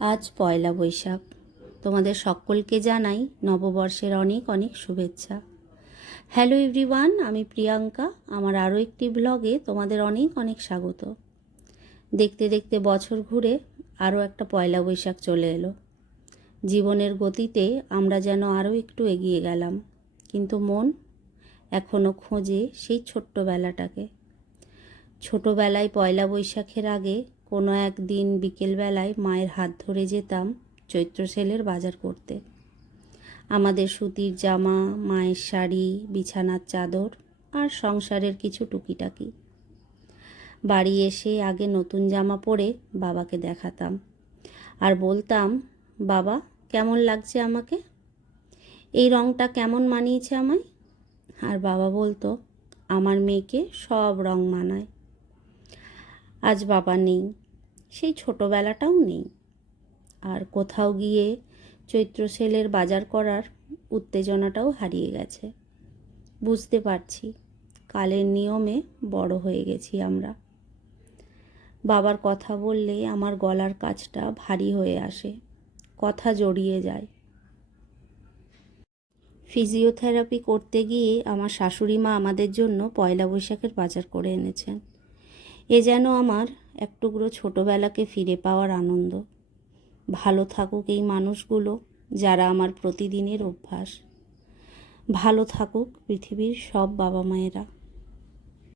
আজ পয়লা বৈশাখ। তোমাদের সকলকে জানাই নববর্ষের অনেক অনেক শুভেচ্ছা। হ্যালো এভরিওয়ান, আমি প্রিয়াঙ্কা। আমার আরও একটি ব্লগে তোমাদের অনেক অনেক স্বাগত। দেখতে দেখতে বছর ঘুরে আরও একটা পয়লা বৈশাখ চলে এলো। জীবনের গতিতে আমরা যেন আরও একটু এগিয়ে গেলাম, কিন্তু মন এখনও খোঁজে সেই ছোট্টবেলাটাকে। ছোটোবেলায় পয়লা বৈশাখের আগে কোনো একদিন বিকেলবেলায় মায়ের হাত ধরে যেতাম চৈত্র সেলের বাজার করতে। আমাদের সুতির জামা, মায়ের শাড়ি, বিছানার চাদর আর সংসারের কিছু টুকিটাকি। বাড়ি এসে আগে নতুন জামা পরে বাবাকে দেখাতাম আর বলতাম, বাবা কেমন লাগছে আমাকে, এই রঙটা কেমন মানিয়েছে আমায়। আর বাবা বলতো, আমার মেয়েকে সব রং মানায়। আজ বাবা নেই, সেই ছোটোবেলাটাও নেই। আর কোথাও গিয়ে চৈত্র সেলের বাজার করার উত্তেজনাটাও হারিয়ে গেছে। বুঝতে পারছি কালের নিয়মে বড় হয়ে গেছি আমরা। বাবার কথা বললে আমার গলার কাছটা ভারী হয়ে আসে, কথা জড়িয়ে যায়। ফিজিওথেরাপি করতে গিয়ে আমার শাশুড়ি মা আমাদের জন্য পয়লা বৈশাখের বাজার করে এনেছেন। এ যেন আমার এক টুকরো ছোটোবেলাকে ফিরে পাওয়ার আনন্দ। ভালো থাকুক এই মানুষগুলো যারা আমার প্রতিদিনের অভ্যাস। ভালো থাকুক পৃথিবীর সব বাবা মায়েরা।